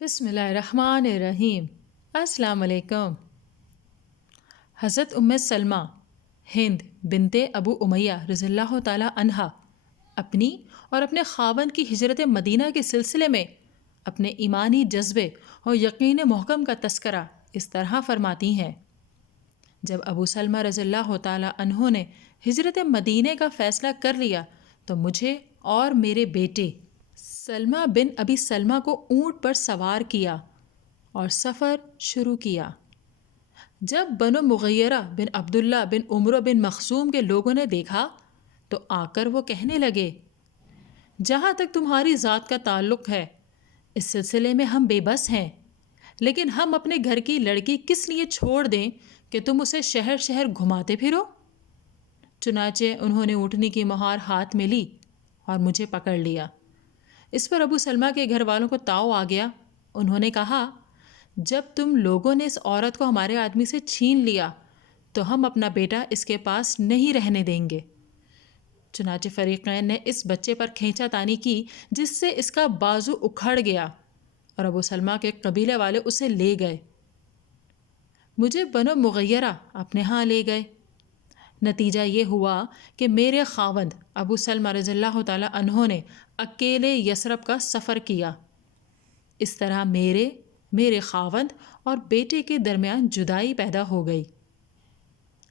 بسم اللہ الرحمن الرحیم۔ السلام علیکم۔ حضرت سلمہ ہند بنت ابو امیہ رضی اللہ تعالیٰ عنہا اپنی اور اپنے خاوند کی ہجرت مدینہ کے سلسلے میں اپنے ایمانی جذبے اور یقین محکم کا تذکرہ اس طرح فرماتی ہیں: جب ابو سلمہ رضی اللہ تعالیٰ عنہ نے ہجرت مدینہ کا فیصلہ کر لیا تو مجھے اور میرے بیٹے سلمہ بن ابی سلمہ کو اونٹ پر سوار کیا اور سفر شروع کیا۔ جب بنو مغیرہ بن عبداللہ بن عمرو بن مخزوم کے لوگوں نے دیکھا تو آ کر وہ کہنے لگے: جہاں تک تمہاری ذات کا تعلق ہے اس سلسلے میں ہم بے بس ہیں، لیکن ہم اپنے گھر کی لڑکی کس لیے چھوڑ دیں کہ تم اسے شہر شہر گھماتے پھرو؟ چنانچہ انہوں نے اونٹنی کی مہار ہاتھ میں لی اور مجھے پکڑ لیا۔ اس پر ابو سلمہ کے گھر والوں کو تاؤ آ گیا۔ انہوں نے کہا: جب تم لوگوں نے اس عورت کو ہمارے آدمی سے چھین لیا تو ہم اپنا بیٹا اس کے پاس نہیں رہنے دیں گے۔ چنانچہ فریقین نے اس بچے پر کھینچا تانی کی جس سے اس کا بازو اکھڑ گیا اور ابو سلمہ کے قبیلے والے اسے لے گئے۔ مجھے بنو مغیرہ اپنے ہاں لے گئے۔ نتیجہ یہ ہوا کہ میرے خاوند ابو سلمہ رضی اللہ تعالیٰ عنہ نے اکیلے یثرب کا سفر کیا۔ اس طرح میرے خاوند اور بیٹے کے درمیان جدائی پیدا ہو گئی۔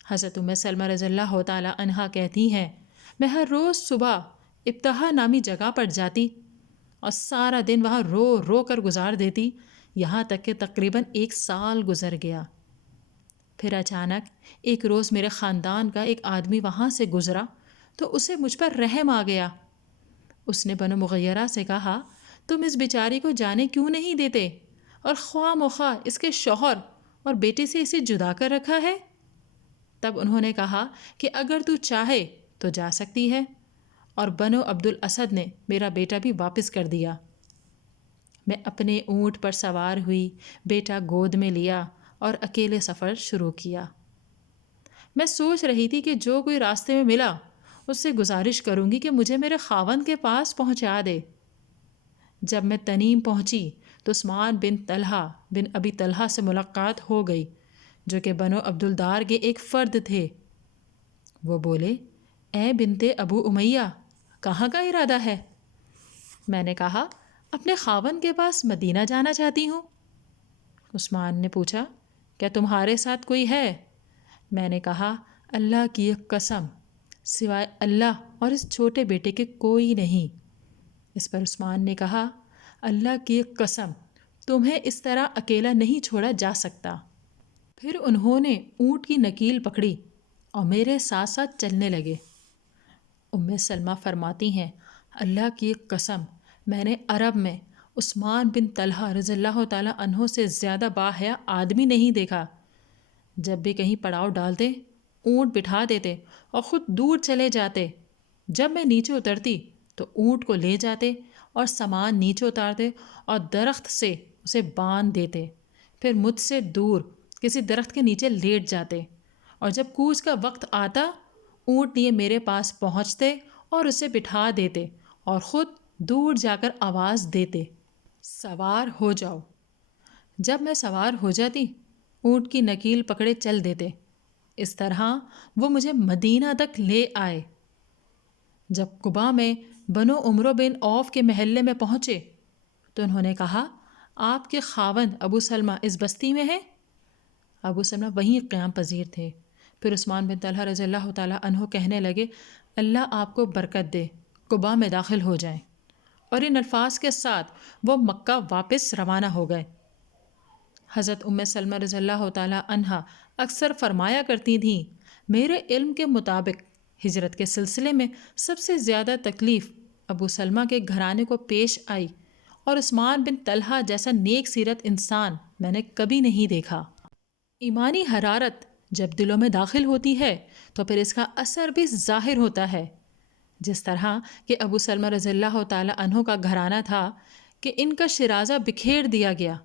حضرت سلمہ رضی اللہ تعالیٰ عنہا کہتی ہیں: میں ہر روز صبح ابتہا نامی جگہ پر جاتی اور سارا دن وہاں رو رو کر گزار دیتی، یہاں تک کہ تقریباً 1 سال گزر گیا۔ پھر اچانک ایک روز میرے خاندان کا ایک آدمی وہاں سے گزرا تو اسے مجھ پر رحم آ گیا۔ اس نے بنو مغیرہ سے کہا: تم اس بیچاری کو جانے کیوں نہیں دیتے اور خواہ مخواہ اس کے شوہر اور بیٹے سے اسے جدا کر رکھا ہے؟ تب انہوں نے کہا کہ اگر تو چاہے تو جا سکتی ہے، اور بنو عبد الاسد نے میرا بیٹا بھی واپس کر دیا۔ میں اپنے اونٹ پر سوار ہوئی، بیٹا گود میں لیا اور اکیلے سفر شروع کیا۔ میں سوچ رہی تھی کہ جو کوئی راستے میں ملا اس سے گزارش کروں گی کہ مجھے میرے خاوند کے پاس پہنچا دے۔ جب میں تنیم پہنچی تو عثمان بن طلحہ بن ابی طلحہ سے ملاقات ہو گئی، جو کہ بنو عبدالدار کے ایک فرد تھے۔ وہ بولے: اے بنت ابو امیہ، کہاں کا ارادہ ہے؟ میں نے کہا: اپنے خاوند کے پاس مدینہ جانا چاہتی ہوں۔ عثمان نے پوچھا: کیا تمہارے ساتھ کوئی ہے؟ میں نے کہا: اللہ کی قسم، سوائے اللہ اور اس چھوٹے بیٹے کے کوئی نہیں۔ اس پر عثمان نے کہا: اللہ کی قسم، تمہیں اس طرح اکیلا نہیں چھوڑا جا سکتا۔ پھر انہوں نے اونٹ کی نکیل پکڑی اور میرے ساتھ ساتھ چلنے لگے۔ سلمہ فرماتی ہیں: اللہ کی قسم، میں نے عرب میں عثمان بن طلحہ رضی اللہ تعالیٰ عنہ سے زیادہ باحیا آدمی نہیں دیکھا۔ جب بھی کہیں پڑاؤ ڈالتے، اونٹ بٹھا دیتے اور خود دور چلے جاتے۔ جب میں نیچے اترتی تو اونٹ کو لے جاتے اور سامان نیچے اتارتے اور درخت سے اسے باندھ دیتے، پھر مجھ سے دور کسی درخت کے نیچے لیٹ جاتے، اور جب کوچ کا وقت آتا اونٹ لیے میرے پاس پہنچتے اور اسے بٹھا دیتے اور خود دور جا کر آواز دیتے: سوار ہو جاؤ۔ جب میں سوار ہو جاتی اونٹ کی نکیل پکڑے چل دیتے۔ اس طرح وہ مجھے مدینہ تک لے آئے۔ جب قباء میں بنو عمرو بن عوف کے محلے میں پہنچے تو انہوں نے کہا: آپ کے خاوند ابو سلمہ اس بستی میں ہیں؟ ابو سلمہ وہیں قیام پذیر تھے۔ پھر عثمان بن طلحہ رضی اللہ تعالیٰ عنہ کہنے لگے: اللہ آپ کو برکت دے، قباء میں داخل ہو جائیں۔ اور ان الفاظ کے ساتھ وہ مکہ واپس روانہ ہو گئے۔ حضرت سلمہ رضی اللہ تعالیٰ عنہا اکثر فرمایا کرتی تھیں: میرے علم کے مطابق ہجرت کے سلسلے میں سب سے زیادہ تکلیف ابو سلمہ کے گھرانے کو پیش آئی، اور عثمان بن طلحہ جیسا نیک سیرت انسان میں نے کبھی نہیں دیکھا۔ ایمانی حرارت جب دلوں میں داخل ہوتی ہے تو پھر اس کا اثر بھی ظاہر ہوتا ہے، جس طرح کہ ابو سلمہ رضی اللہ تعالیٰ عنہ کا گھرانہ تھا کہ ان کا شیرازہ بکھیر دیا گیا۔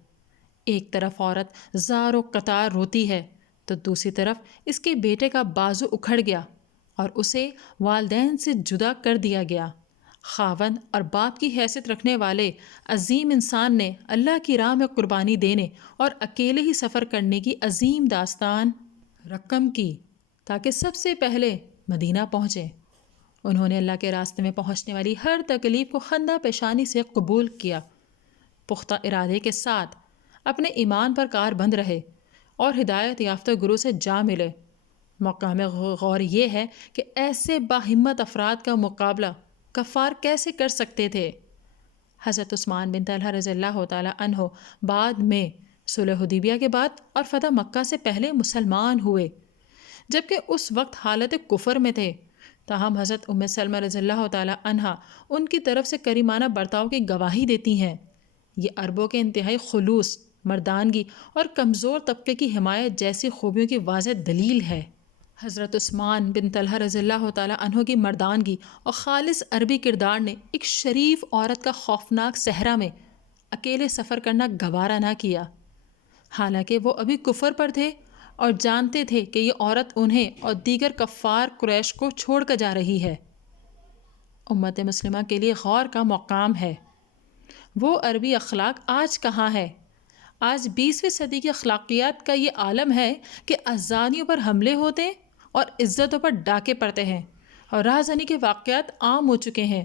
ایک طرف عورت زار و قطار روتی ہے تو دوسری طرف اس کے بیٹے کا بازو اکھڑ گیا اور اسے والدین سے جدا کر دیا گیا۔ خاوند اور باپ کی حیثیت رکھنے والے عظیم انسان نے اللہ کی راہ میں قربانی دینے اور اکیلے ہی سفر کرنے کی عظیم داستان رقم کی تاکہ سب سے پہلے مدینہ پہنچیں۔ انہوں نے اللہ کے راستے میں پہنچنے والی ہر تکلیف کو خندہ پیشانی سے قبول کیا، پختہ ارادے کے ساتھ اپنے ایمان پر کار بند رہے اور ہدایت یافتہ گرو سے جا ملے۔ مقام غور یہ ہے کہ ایسے باہمت افراد کا مقابلہ کفار کیسے کر سکتے تھے؟ حضرت عثمان بن طلحہ رضی اللہ تعالیٰ عنہ بعد میں صلح حدیبیہ کے بعد اور فتح مکہ سے پہلے مسلمان ہوئے، جبکہ اس وقت حالت کفر میں تھے۔ تاہم حضرت ام سلمہ رضی اللہ تعالیٰ عنہا ان کی طرف سے کریمانہ برتاؤ کی گواہی دیتی ہیں۔ یہ عربوں کے انتہائی خلوص، مردانگی اور کمزور طبقے کی حمایت جیسی خوبیوں کی واضح دلیل ہے۔ حضرت عثمان بن طلحہ رضی اللہ تعالیٰ عنہ کی مردانگی اور خالص عربی کردار نے ایک شریف عورت کا خوفناک صحرا میں اکیلے سفر کرنا گوارا نہ کیا، حالانکہ وہ ابھی کفر پر تھے اور جانتے تھے کہ یہ عورت انہیں اور دیگر کفار قریش کو چھوڑ کر جا رہی ہے۔ امت مسلمہ کے لیے غور کا مقام ہے، وہ عربی اخلاق آج کہاں ہے؟ آج 20ویں صدی کی اخلاقیات کا یہ عالم ہے کہ ازانیوں پر حملے ہوتے ہیں اور عزتوں پر ڈاکے پڑتے ہیں اور رہزنی کے واقعات عام ہو چکے ہیں۔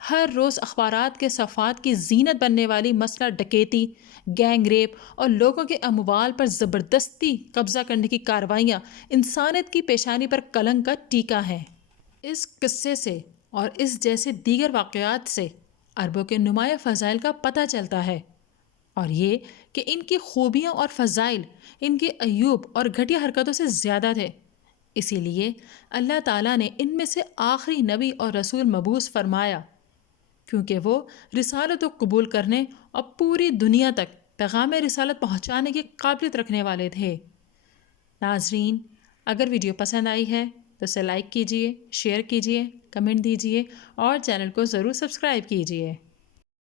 ہر روز اخبارات کے صفحات کی زینت بننے والی مسلح ڈکیتی، گینگ ریپ اور لوگوں کے اموال پر زبردستی قبضہ کرنے کی کارروائیاں انسانیت کی پیشانی پر کلنک کا ٹیکا ہیں۔ اس قصے سے اور اس جیسے دیگر واقعات سے عربوں کے نمایاں فضائل کا پتہ چلتا ہے، اور یہ کہ ان کی خوبیاں اور فضائل ان کے عیوب اور گھٹیا حرکتوں سے زیادہ تھے۔ اسی لیے اللہ تعالیٰ نے ان میں سے آخری نبی اور رسول مبعوث فرمایا، کیونکہ وہ رسالت کو قبول کرنے اور پوری دنیا تک پیغام رسالت پہنچانے کی قابلیت رکھنے والے تھے۔ ناظرین، اگر ویڈیو پسند آئی ہے تو اسے لائک کیجئے، شیئر کیجئے، کمنٹ دیجئے اور چینل کو ضرور سبسکرائب کیجئے۔